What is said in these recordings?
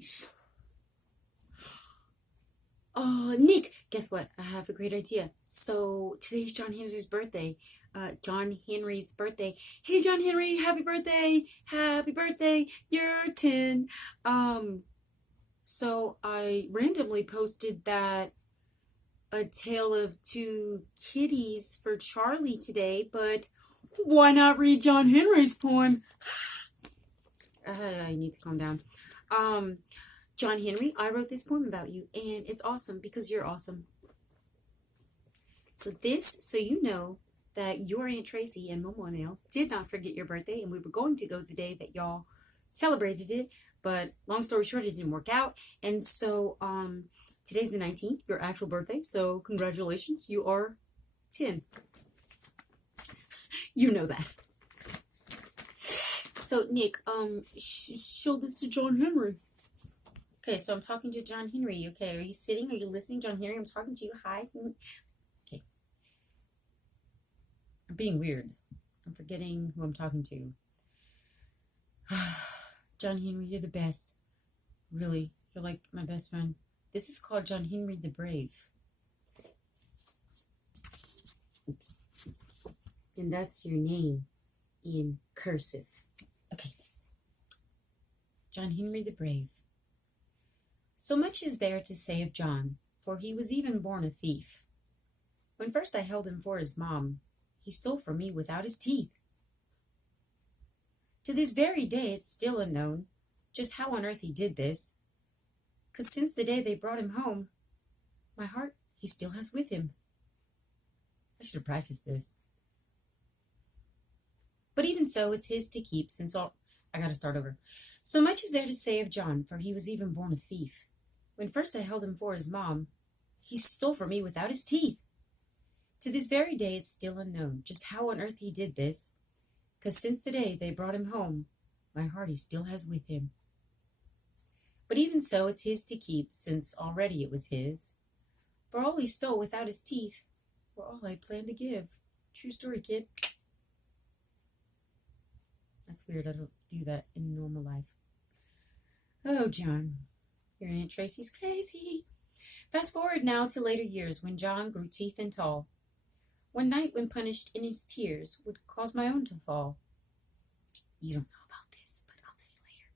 life. Nick, guess what? I have a great idea. So today's John Henry's birthday. John Henry's birthday. Hey, John Henry, happy birthday! Happy birthday! You're 10. Um, so I randomly posted that a tale of two kitties for Charlie today, but why not read John Henry's poem? I need to calm down. Um, John Henry, I wrote this poem about you, and it's awesome because you're awesome. So you know that your Aunt Tracy and Momo Nail did not forget your birthday, and we were going to go the day that y'all celebrated it, but long story short, it didn't work out. And so today's the 19th, your actual birthday. So congratulations, you are 10. You know that. So Nick, show this to John Henry. Okay, so I'm talking to John Henry. Okay, are you sitting? Are you listening, John Henry? I'm talking to you. Hi. Okay. I'm being weird. I'm forgetting who I'm talking to. John Henry, you're the best. Really, you're like my best friend. This is called John Henry the Brave. And that's your name in cursive. Okay. John Henry the Brave. So much is there to say of John, for he was even born a thief. When first I held him for his mom, he stole from me without his teeth. To this very day it's still unknown just how on earth he did this, 'cause since the day they brought him home, my heart he still has with him. I should have practiced this. But even so, it's his to keep, since all... I gotta start over. So much is there to say of John, for he was even born a thief. When first I held him for his mom, he stole from me without his teeth. To this very day it's still unknown just how on earth he did this, 'cause since the day they brought him home, my heart he still has with him. But even so, it's his to keep, since already it was his. For all he stole without his teeth were all I planned to give. True story, kid. That's weird. I don't do that in normal life. Oh, John, your Aunt Tracy's crazy. Fast forward now to later years when John grew teeth and tall. One night when punished in his tears would cause my own to fall. You don't know about this, but I'll tell you later.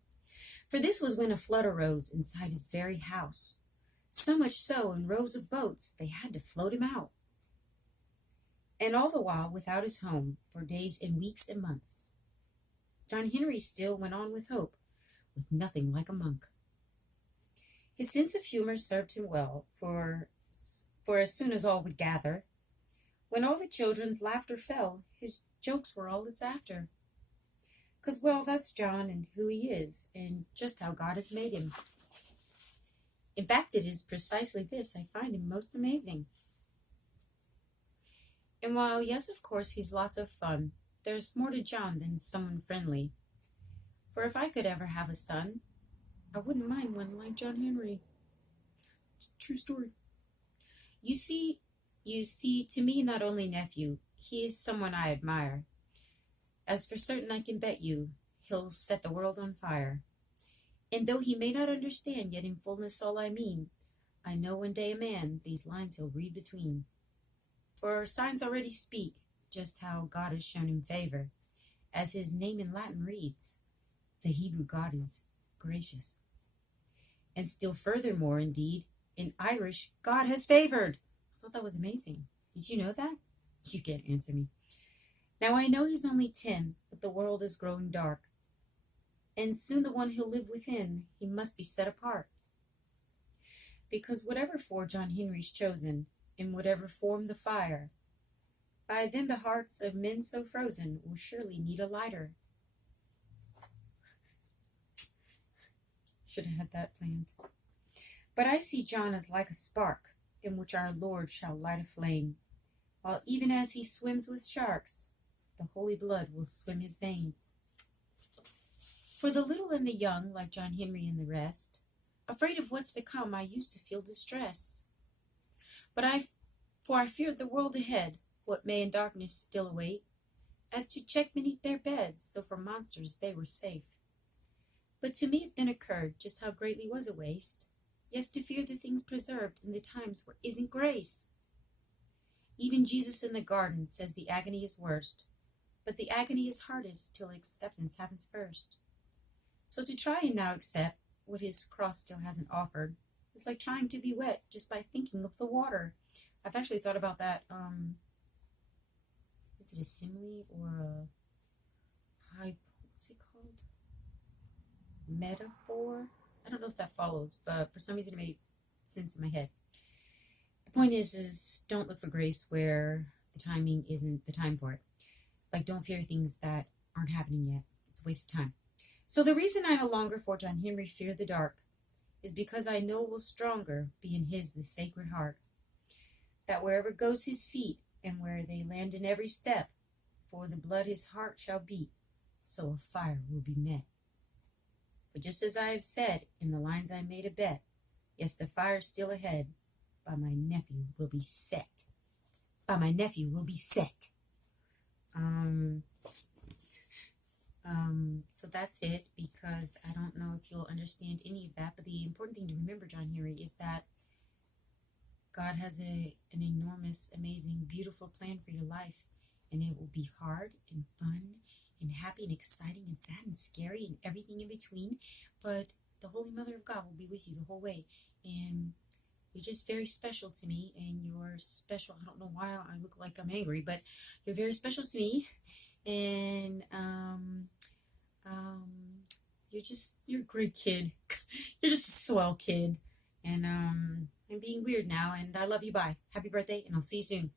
For this was when a flood arose inside his very house. So much so in rows of boats they had to float him out. And all the while without his home for days and weeks and months. John Henry still went on with hope, with nothing like a monk. His sense of humor served him well, for as soon as all would gather, when all the children's laughter fell, his jokes were all it's after. 'Cause, well, that's John and who he is, and just how God has made him. In fact, it is precisely this I find him most amazing. And while, yes, of course, he's lots of fun, there's more to John than someone friendly. For if I could ever have a son, I wouldn't mind one like John Henry. True story. You see, to me, not only nephew, he is someone I admire. As for certain I can bet you, he'll set the world on fire. And though he may not understand, yet in fullness all I mean, I know one day a man these lines he'll read between. For signs already speak just how God has shown him favor, as his name in Latin reads, the Hebrew God is gracious. And still furthermore, indeed, in Irish, God has favored. I thought that was amazing. Did you know that? You can't answer me. Now I know he's only 10, but the world is growing dark. And soon the one he'll live within, he must be set apart. Because whatever for John Henry's chosen, in whatever form the fire, by then the hearts of men so frozen will surely need a lighter. Should have had that planned. But I see John as like a spark, in which our Lord shall light a flame, while even as he swims with sharks, the holy blood will swim his veins. For the little and the young, like John Henry and the rest, afraid of what's to come, I used to feel distress. But I feared the world ahead, what may in darkness still await, as to check beneath their beds, so from monsters they were safe. But to me it then occurred just how greatly was a waste, yes, to fear the things preserved in the times where isn't grace. Even Jesus in the garden says the agony is worst, but the agony is hardest till acceptance happens first. So to try and now accept what his cross still hasn't offered is like trying to be wet just by thinking of the water. I've actually thought about that. Is it a simile or what's it called? Metaphor? I don't know if that follows, but for some reason it made sense in my head. The point is don't look for grace where the timing isn't the time for it. Like, don't fear things that aren't happening yet. It's a waste of time. So the reason I no longer for John Henry fear the dark is because I know will stronger be in his the sacred heart, that wherever goes his feet and where they land in every step, for the blood his heart shall beat, so a fire will be met. But just as I have said in the lines I made a bet, yes, the fire's still ahead, by my nephew will be set. By my nephew will be set. So that's it, because I don't know if you'll understand any of that, but the important thing to remember, John Henry, is that God has an enormous, amazing, beautiful plan for your life, and it will be hard and fun and happy and exciting and sad and scary and everything in between, but the Holy Mother of God will be with you the whole way, and you're just very special to me, and you're special. I don't know why I look like I'm angry, but you're very special to me, and you're a great kid. You're just a swell kid, and I'm being weird now, and I love you. Bye. Happy birthday, and I'll see you soon.